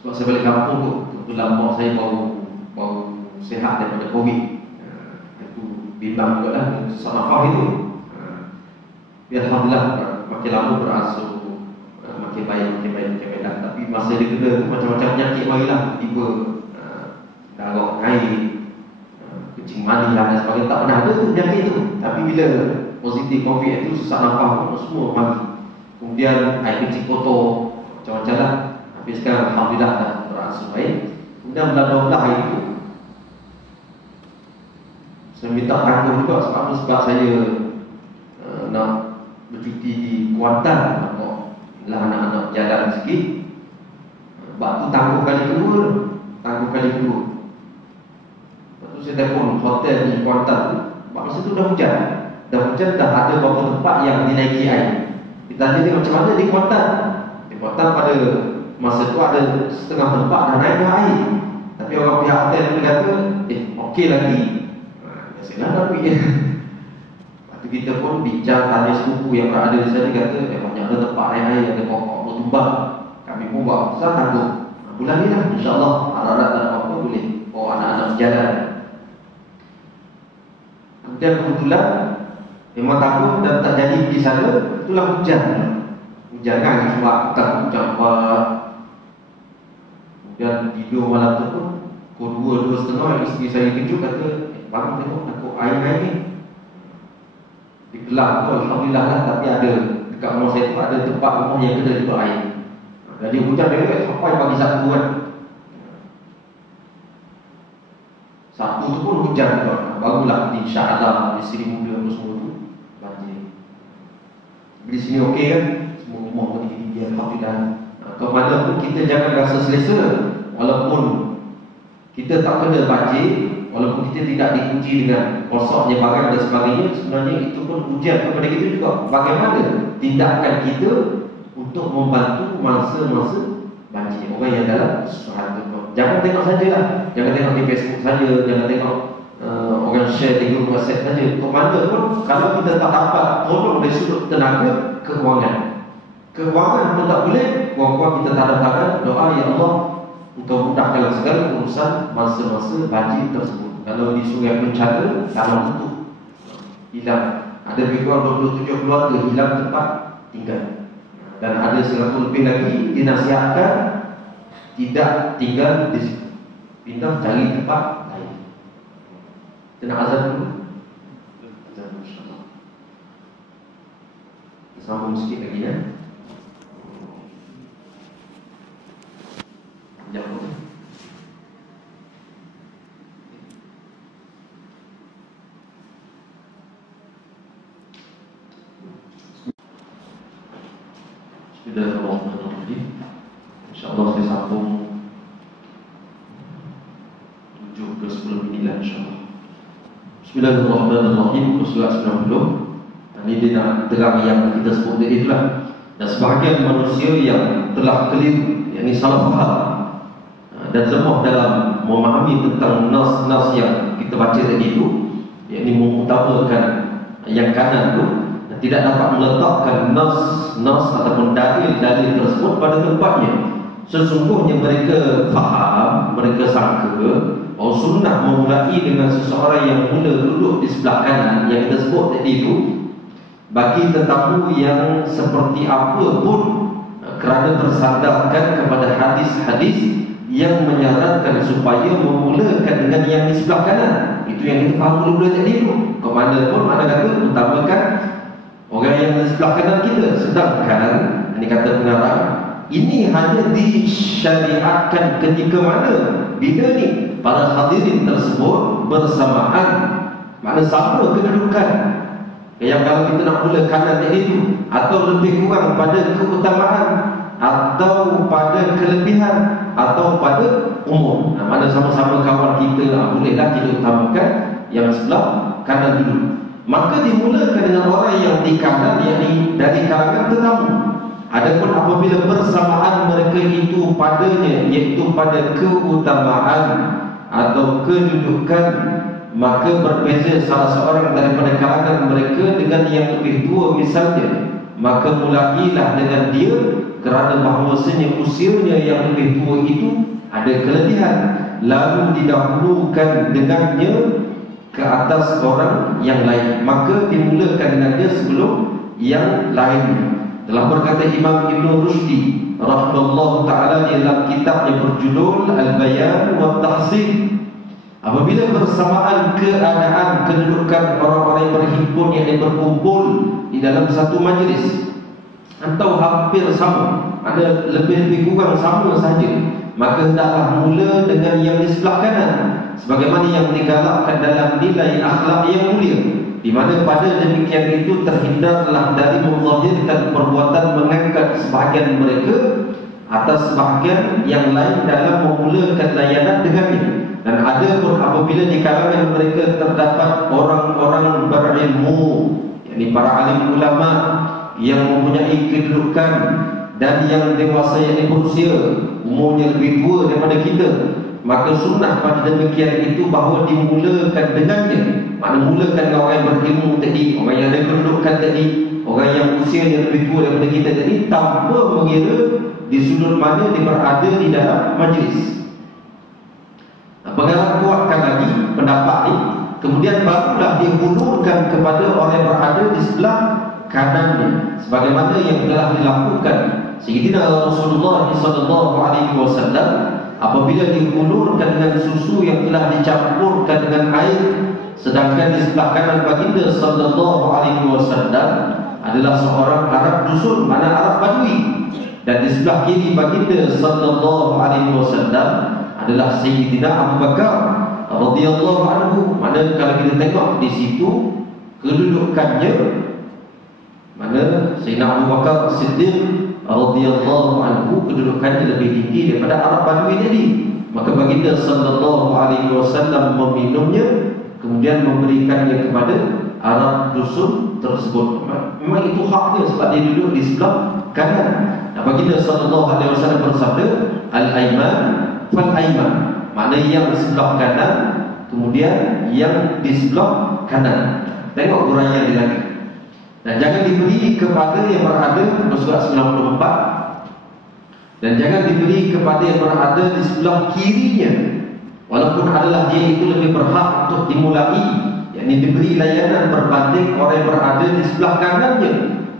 Sebab saya balik kampung tu, kebetulan mak saya baru sihat daripada COVID. Itu bimbang juga lah, susah nafas itu. Alhamdulillah makin lama beransur makin baik lah. Tapi masa dia kena tu macam-macam penyakit marilah. Tiba darah air, kencing mani dan sebagainya. Tak pernah ada tu penyakit tu. Tapi bila positif COVID itu susah nafas pun semua mari. Kemudian air kencing kotor, macam-macam lah. Tapi sekarang Alhamdulillah dah beransur baik. Kemudian bulan 12 hari itu saya minta tanggung juga. Sebab apa? Sebab saya nak bercuti di Kuantan. Lah anak-anak jalan sikit. Sebab tu tangguh kali kedua. Lepas tu saya telefon hotel di Kuantan tu. Sebab masa tu dah hujan, dah ada beberapa tempat yang dinaiki air. Kita tanya dia macam mana di Kuantan. Di Kuantan pada masa tu ada setengah tempat dah naik air. Tapi orang pihak hotel tu kata okey lagi. Biasalah dah pergi. Kita pun bincang, tanya sepupu yang berada di sana. Dia kata banyak ada tempat air, ada pokok bertumbang. Kami pun buat keputusan tangguh bulan ni lah, insyaAllah harap-harap tak ada apa-apa boleh bawa anak-anak berjalan. Kemudian kebetulan memang tangguh dan tak jadi pergi sana. Itulah hujan kan, sebab tak hujan kuat. Kemudian tidur malam tu pun pukul 2:30 isteri saya kejut, kata bangun tengok takut air ni. Di Kelang tu Alhamdulillah lah, tapi ada dekat rumah saya tu ada tempat rumah yang kena juga air. Jadi hujan dia sampai pagi Sabtu kan. Sabtu tu pun hujan juga. Barulah insyaAllah di Seri Muda apa semua tu banjir. Di sini okey kan, semua rumah pun tinggi-tinggi Alhamdulillah. Ke mana pun kita jangan rasa selesa. Walaupun kita tak kena banjir, walaupun kita tidak diuji dengan kosongnya barang dan sebagainya, sebenarnya itu pun ujian kepada kita juga. Bagaimana tindakan kita untuk membantu masa-masa banjir orang yang dalam kesusahan tu. Jangan tengok sajalah, jangan tengok di Facebook saja, jangan tengok orang share di grup WhatsApp saja. Kemana pun kalau kita tak dapat tolong dari sudut tenaga, keuangan pun tak boleh. Kurang-kurang kita tanda tangan doa, ya Allah untuk mudahkanlah segala urusan masa-masa banjir tersebut. Kalau di sungai bencana, tanah tutup, hilang. Ada lebih kurang 27 keluarga hilang tempat tinggal. Dan ada 100 lebih lagi dinasihatkan tidak tinggal di situ, pindah cari tempat lain. Kita nak azan dulu. Azan insyaAllah. Kita sambung sikit lagi ya. Jangan. Bismillahirrahmanirrahim. InsyaAllah saya sambung 7 ke 10 minit lah insyaAllah. Bismillahirrahmanirrahim. Surat 90. Ini dia nak terang yang kita sebut tadi itulah. Dan sebahagian manusia yang telah keliru, yakni salah faham dan lemah dalam memahami tentang nas-nas yang kita baca tadi itu, yakni mengutamakan yang kanan itu, dan tidak dapat meletakkan nas ataupun dalil-dalil tersebut pada tempatnya. Sesungguhnya mereka faham, mereka sangka bahawa sunnah memulai dengan seseorang yang mula duduk di sebelah kanan yang kita sebut tadi itu bagi tetamu yang seperti apa pun, kerana tersandarkan kepada hadis-hadis yang menyarankan supaya memulakan dengan yang di sebelah kanan. Itu yang kita faham dulu tadi itu. Ke mana pun mana kata utamakan orang yang di sebelah kanan kita. Sedangkan ini kata pengarang, ini hanya disyariatkan ketika mana? Bila ni para hadirin tersebut bersamaan, makna sama kedudukan. Yang kalau kita nak mula kanan tadi itu, atau lebih kurang pada keutamaan, atau pada kelebihan, atau pada umur. Mana sama-sama kawan kita, bolehlah kita utamakan yang sebelah kanan dulu. Maka dimulakan dengan orang yang di kanan, yakni dari kalangan tetamu. Adapun apabila bersamaan mereka itu padanya, iaitu pada keutamaan atau kedudukan, maka berbeza salah seorang daripada kalangan mereka dengan yang lebih tua misalnya. maka mulailah dengan dia, kerana bahawasanya usianya yang lebih tua itu ada kelebihan, lalu didahulukan dengannya ke atas orang yang lain, maka dimulakan dengan dia sebelum yang lain. Telah berkata Imam Ibn Rushdi rahimahullah ta'ala dalam kitab yang berjudul Al-Bayan wa Tahzib, apabila bersamaan keadaan kedudukan orang-orang yang berhimpun, yang berkumpul di dalam satu majlis atau hampir sama, ada lebih kurang sama saja, maka hendaklah mula dengan yang di sebelah kanan, sebagaimana yang digalakkan dalam nilai akhlak yang mulia, di mana pada demikian itu terhindarlah dari menzahirkan perbuatan mengangkat sebahagian mereka atas sebahagian yang lain dalam memulakan layanan dengannya. Dan ada pun apabila di kalangan mereka terdapat orang-orang berilmu, yakni para alim ulama yang mempunyai kedudukan dan yang dewasa, yang berusia, umurnya lebih tua daripada kita, maka sunnah pada demikian itu bahawa dimulakan dengannya. Maknanya mulakan dengan orang yang berilmu tadi, orang yang ada kedudukan tadi, orang yang usianya lebih tua daripada kita tadi, tanpa mengira di sudut mana dia berada di dalam majlis. Pengarang kuatkan lagi pendapat ini, kemudian barulah dihulurkan kepada orang yang berada di sebelah kanannya, sebagaimana yang telah dilakukan Sayyidina Rasulullah SAW apabila dihulurkan dengan susu yang telah dicampurkan dengan air, sedangkan di sebelah kanan baginda SAW adalah seorang Arab dusun, mana Arab Badui, dan di sebelah kiri baginda SAW adalah Sayyidina Abu Bakar radhiyallahu anhu. Mana kalau kita tengok di situ kedudukannya, mana Sayyidina Abu Bakar Siddiq radhiyallahu anhu kedudukannya lebih tinggi daripada Arab Badui tadi, maka baginda sallallahu alaihi wasallam meminumnya, kemudian memberikannya kepada Arab dusun tersebut. Memang itu haknya sebab dia duduk di sebelah kanan. Dan baginda sallallahu alaihi wasallam bersabda, al-aiman fal-aiman, maknanya yang di sebelah kanan, kemudian yang di sebelah kanan. Tengok uraian dia lagi. Dan jangan diberi kepada yang berada, surat 94, dan jangan diberi kepada yang berada di sebelah kirinya, walaupun adalah dia itu lebih berhak untuk dimulai, yakni diberi layanan berbanding orang yang berada di sebelah kanannya,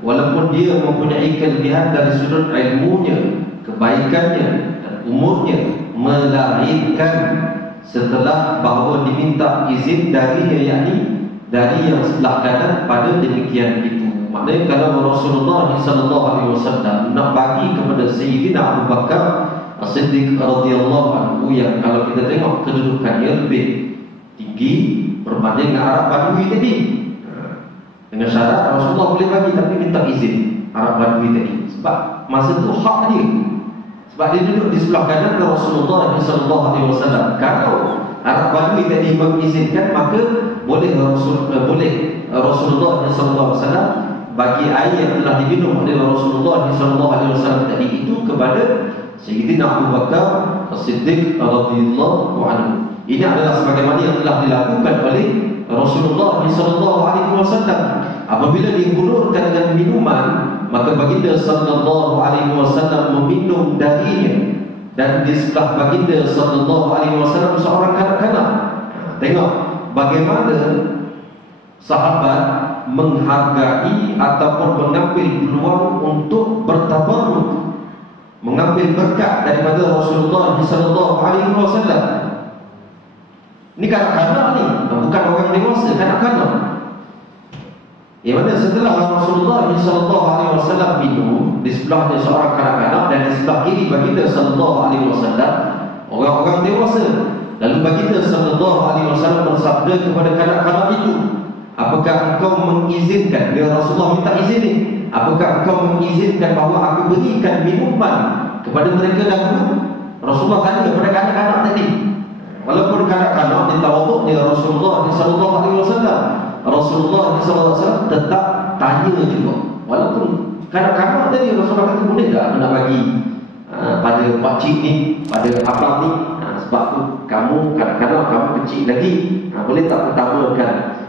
walaupun dia mempunyai kelebihan dari sudut ilmunya, kebaikannya dan umurnya, melainkan setelah bahawa diminta izin darinya, yakni dari yang sebelah kanan pada demikian itu. Maknanya kalau Rasulullah SAW nak bagi kepada Sayyidina Abu Bakar As-Siddiq radhiyallahu anhu, yang kalau kita tengok kedudukannya lebih tinggi berbanding dengan Arab Badui tadi, dengan syarat Rasulullah boleh bagi tapi minta izin Arab Badui tadi, sebab masa itu hak dia, sebab dia duduk di sebelah kanan Rasulullah SAW. Kalau Arab Badui tadi mengizinkan, maka boleh Rasulullah SAW bagi air yang telah diminum oleh Rasulullah SAW tadi itu kepada Sayyidina Abu Bakar As-Siddiq radhiyallahu anhu. Ini adalah sebagaimana yang telah dilakukan oleh Rasulullah SAW. Apabila dihulurkan dengan minuman, maka baginda SAW meminum darinya, dan di sebelah baginda SAW seorang kanak-kanak. Tengok bagaimana sahabat menghargai ataupun mengambil peluang untuk bertabarruk, mengambil berkat daripada Rasulullah SAW. Ini kanak-kanak ni, bukan orang dewasa, kanak-kanak. Yang mana setelah Rasulullah SAW minum, di sebelahnya seorang kanak-kanak, dan di sebelah kiri baginda SAW orang-orang dewasa. Lalu baginda SAW bersabda kepada kanak-kanak itu, apakah engkau mengizinkan, dia Rasulullah minta izin ni, apakah engkau mengizinkan bahawa aku berikan minuman kepada mereka dahulu? Rasulullah tanya kepada kanak-kanak tadi. Walaupun kanak-kanak ditawaduk dia Rasulullah SAW, Rasulullah SAW tetap tanya juga. Walaupun kanak-kanak tadi Rasulullah kata, boleh tak nak bagi pada pakcik ni, pada abang ni, sebab tu kamu kadang-kadang kamu kecil lagi, boleh tak pertamakan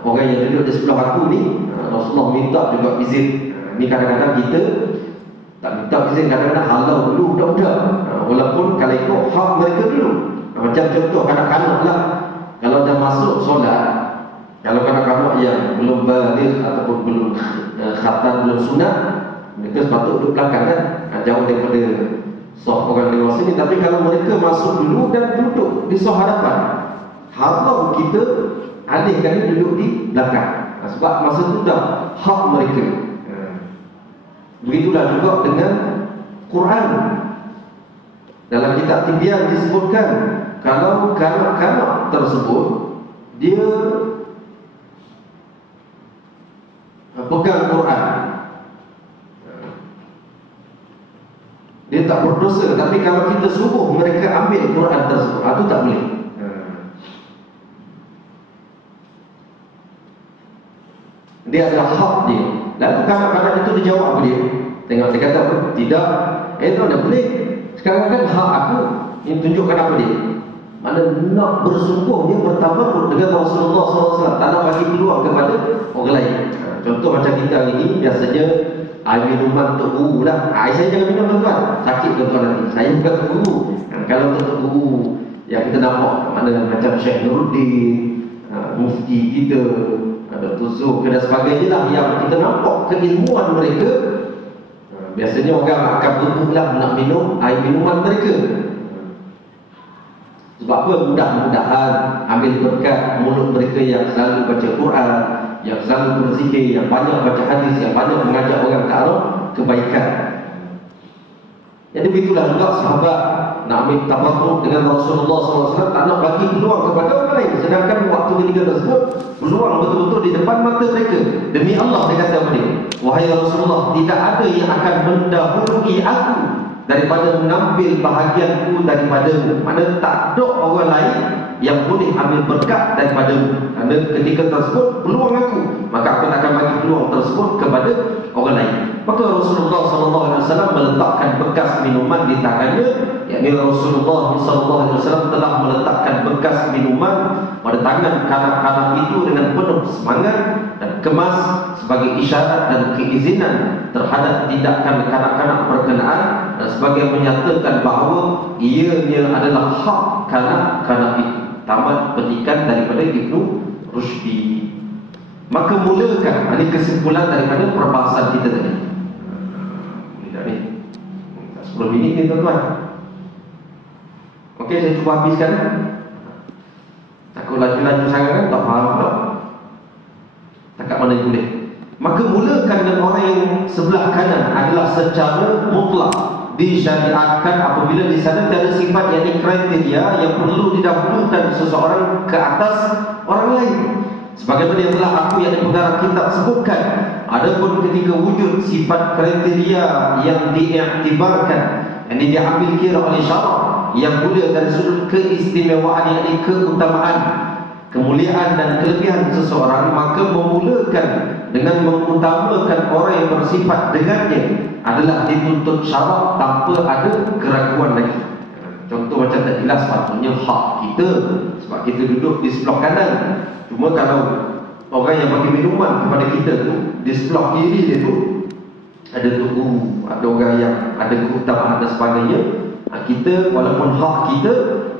orang yang duduk di sebelah aku ni? Rasulullah minta juga izin. Ini kadang-kadang kita tak minta izin, kadang-kadang halau dulu budak-budak. Walaupun kalau ikut hak mereka dulu. Macam contoh kanak-kanak lah, kalau dah masuk solat, kalau kanak-kanak yang belum baligh ataupun belum khatam, belum sunat, mereka sepatutnya duduk belakang kan, jauh daripada soh orang dewasa ni. Tapi kalau mereka masuk dulu dan duduk di soh hadapan, halau kita alihkan dia duduk di belakang. Sebab masa itu dah hak mereka. Begitulah juga dengan Quran. Dalam kitab Tibyan disebutkan, kalau kanak-kanak tersebut dia pegang Quran, dia tak berdosa. Tapi kalau kita suruh mereka ambil Quran tersebut, itu tak boleh. Dia ada hak dia. Lalu kanak-kanak itu dia jawab apa dia? Tengok dia kata apa? Tidak. Tak boleh. Sekarang kan hak aku. Ini tunjukkan apa dia? Mana nak bersungguh dia bertabarruk dengan Rasulullah SAW, tak nak bagi peluang kepada orang lain. Contoh macam kita ini, biasanya air minuman untuk guru lah. Air saya jangan minum tuan-tuan, sakit tuan-tuan nanti. Saya bukan untuk guru. Kalau untuk guru yang kita nampak, mana macam Syekh Nuruddin, mufti kita, Dr. Zuh dan sebagainya lah, yang kita nampak keilmuan mereka. Biasanya orang akan berebutlah nak minum air minuman mereka. Sebab apa? Mudah-mudahan ambil berkat mulut mereka yang selalu baca Quran, yang selalu berzikir, yang banyak baca hadis, yang banyak mengajak orang ke arah kebaikan. Jadi begitulah juga sahabat nak ambil tabarruk dengan Rasulullah SAW, tak nak bagi peluang kepada orang lain. Sedangkan waktu ketika tersebut, peluang betul-betul di depan mata mereka. Demi Allah, dia kata kepada dia, wahai Rasulullah, tidak ada yang akan mendahului aku daripada mengambil bahagianku daripadamu. Mana tak ada orang lain yang boleh ambil berkat daripadamu. Kerana ketika tersebut peluang aku, maka aku akan bagi peluang tersebut kepada orang lain. Maka Rasulullah SAW meletakkan bekas minuman di tangannya. Yakni Rasulullah SAW telah meletakkan bekas minuman pada tangan kanak-kanak itu dengan penuh semangat dan kemas sebagai isyarat dan keizinan terhadap tindakan kanak-kanak berkenaan, dan sebagai menyatakan bahawa ianya adalah hak kanak-kanak itu. Tamat petikan daripada Ibnu Rushdi. Maka mulakan, ini kesimpulan daripada perbahasan kita tadi. Boleh ni 10 minit ni tuan-tuan. Okey, saya cuba habiskan. Takut laju-laju sangat kan, tak faham tak? Takat mana yang boleh. Maka mulakan dengan orang yang sebelah kanan adalah secara mutlak disyariatkan apabila di sana ada sifat, yakni kriteria yang perlu didahulukan seseorang ke atas orang lain. Sebagaimana yang telah aku yang pengarang kitab sebutkan, adapun ketika wujud sifat kriteria yang diiktibarkan, yang diambil kira oleh syarak, yang mulia dari sudut keistimewaan, yakni keutamaan, kemuliaan dan kelebihan seseorang, maka memulakan dengan mengutamakan orang yang bersifat dengannya adalah dituntut syarak tanpa ada keraguan lagi. Contoh macam tak jelas, patutnya hak kita sebab kita duduk di sebelah kanan. Cuma kalau orang yang bagi minuman kepada kita tu di sebelah kiri dia tu ada guru, ada orang yang ada keutamaan dan sebagainya, kita walaupun hak kita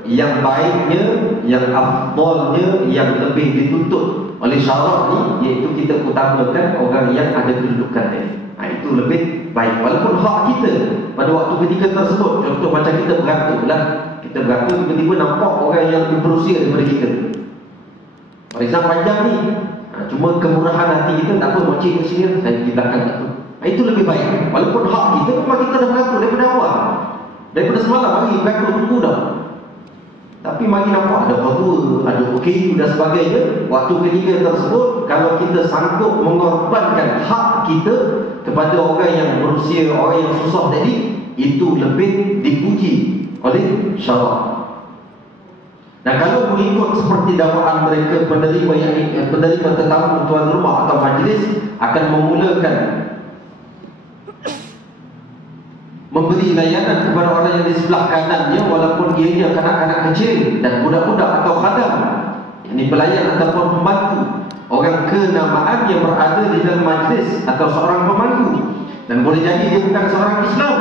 yang baiknya, yang afdalnya, yang lebih dituntut oleh syarak ni, iaitu kita utamakan orang yang ada kedudukan ni. Itu lebih baik walaupun hak kita pada waktu ketika tersebut. Contoh macam kita beratur lah, kita beratur tiba-tiba nampak orang yang lebih berusia daripada kita, barisan panjang ni, cuma kemurahan hati kita, tak apa, makcik kat sini, saya pergi belakang tak tu. Itu lebih baik walaupun hak kita. Memang kita dah beratur daripada awal, daripada semalam hari beratur tunggu dah. Tapi mari nampak ada apa-apa, ada OKU dan sebagainya. Waktu ketika tersebut, kalau kita sanggup mengorbankan hak kita kepada orang yang berusia, orang yang susah tadi, itu lebih dipuji oleh syarak. Dan kalau mengikut seperti dakwaan mereka, penerima yang penerima tetamu tuan rumah atau majlis akan memulakan memberi layanan kepada orang yang di sebelah kanannya, walaupun ianya kanak-kanak kecil dan budak-budak atau khadam, ini pelayan ataupun pembantu. orang kenamaan yang berada di dalam majlis atau seorang pemandu. Dan boleh jadi dia bukan seorang Islam,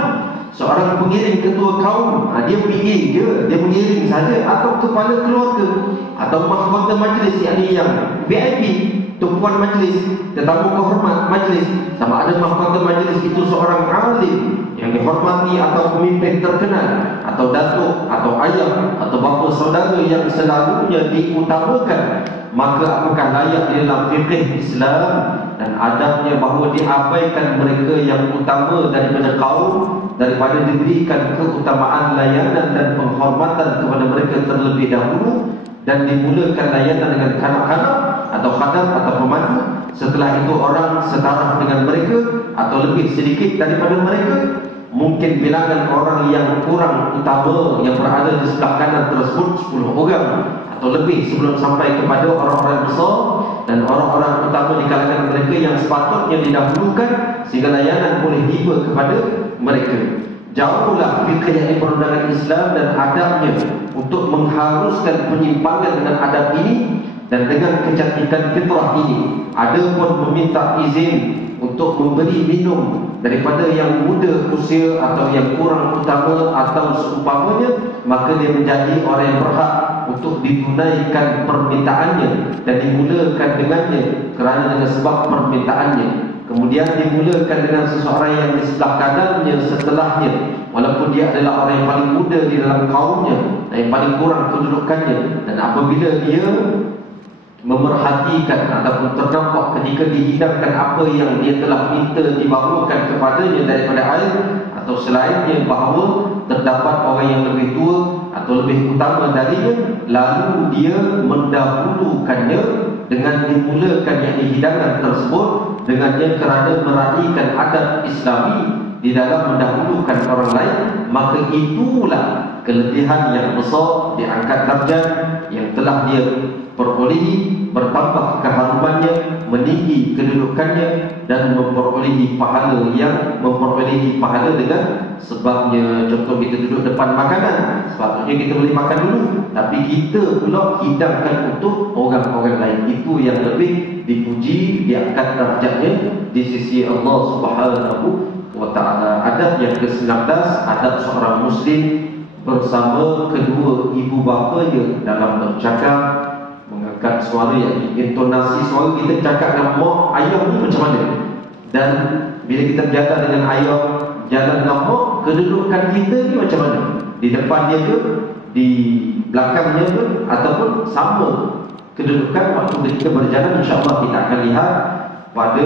seorang pengiring ketua kaum, dia PA je, dia mengiring saja, atau kepala keluarga, atau mahkota majlis, yakni yang VIP, tumpuan majlis, tetamu kehormat majlis. Sama ada mahkota majlis itu seorang alim yang dihormati, atau pemimpin terkenal, atau datuk, atau ayah, atau bapa saudara yang selalunya diutamakan, maka apakah layak di dalam fikih Islam dan adabnya bahawa diabaikan mereka yang utama daripada kaum, daripada diberikan keutamaan layanan dan penghormatan kepada mereka terlebih dahulu, dan dimulakan layanan dengan kanak-kanak atau khadam atau pemandu, setelah itu orang setara dengan mereka atau lebih sedikit daripada mereka. Mungkin bilangan orang yang kurang utama yang berada di sebelah kanan tersebut 10 orang atau lebih sebelum sampai kepada orang-orang besar dan orang-orang utama di kalangan mereka yang sepatutnya didahulukan sehingga layanan boleh tiba kepada mereka. Jauhlah fikih yang perundangan Islam dan adabnya untuk mengharuskan penyimpangan dengan adab ini dan dengan kecantikan fitrah ini. Ada pun meminta izin untuk memberi minum daripada yang muda usia atau yang kurang utama atau seumpamanya, maka dia menjadi orang yang berhak untuk ditunaikan permintaannya dan dimulakan dengannya kerana dengan sebab permintaannya. Kemudian dimulakan dengan seseorang yang di sebelah kanannya setelahnya, walaupun dia adalah orang yang paling muda di dalam kaumnya dan yang paling kurang kedudukannya. Dan apabila dia memerhatikan ataupun terdampak ketika dihidangkan apa yang dia telah minta dibawakan kepadanya daripada air atau selainnya, bahawa terdapat orang yang lebih tua atau lebih utama darinya, lalu dia mendahulukannya dengan dimulakan yakni hidangan tersebut dengannya kerana meraihkan adab Islami di dalam mendahulukan orang lain, maka itulah kelebihan yang besar, diangkat darjat yang telah dia perolehi, bertambah keharumannya, meninggi kedudukannya dan memperolehi pahala dengan sebabnya. Contoh, kita duduk depan makanan, sepatutnya kita boleh makan dulu, tapi kita pula hidangkan untuk orang-orang lain. Itu yang lebih dipuji, diangkat darjatnya di sisi Allah Subhanahu wa ta'ala. Adab yang ke-19, adab seorang muslim bersama kedua ibu bapanya dalam bercakap, mengangkat suara, yang intonasi suara kita cakap dengan mak ayah ni macam mana, dan bila kita berjalan dengan ayah, jalan dengan mak, kedudukan kita ni macam mana, di depan dia ke, di belakangnya ke, ataupun sama kedudukan waktu kita berjalan. InsyaAllah kita akan lihat pada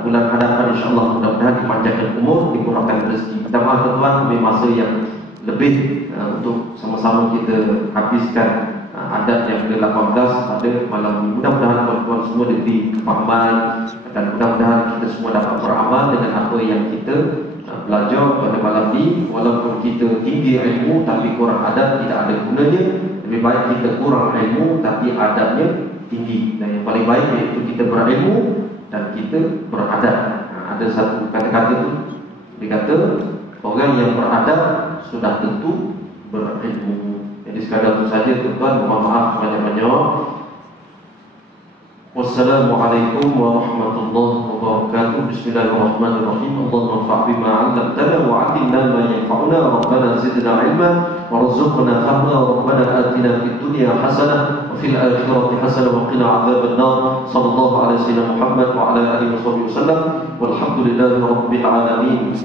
bulan hadapan, insyaAllah. Mudah-mudahan dipanjangkan umur, dikurangkan rezeki. Minta maaf tuan-tuan, ambil masa yang lebih untuk sama-sama kita habiskan adab yang ke-18 pada malam ini. Mudah-mudahan tuan-tuan semua diberi kefahaman dan mudah-mudahan kita semua dapat beramal dengan apa yang kita belajar pada malam ini. Walaupun kita tinggi ilmu tapi kurang adab, tidak ada gunanya. Lebih baik kita kurang ilmu tapi adabnya tinggi. Dan yang paling baik iaitu kita berilmu dan kita beradab. Ada satu kata-kata tu, dia kata orang yang beradab sudah tentu berilmu. Jadi sekadar itu saja tuan-tuan, mohon maaf banyak-banyak. Wassalamualaikum warahmatullahi wabarakatuh. Bismillahirrahmanirrahim. Allahumma anfa' bima 'allamtana wa 'allimna ma yanfa'una. Rabbana zidna 'ilma warzuqna fahma. Rabbana atina fid dunya hasanah wa fil akhirati hasanah wa qina 'adzaban nar. Sallallahu alaihi wasallam Muhammad wa ala alihi wasallam. Walhamdulillahi rabbil alamin.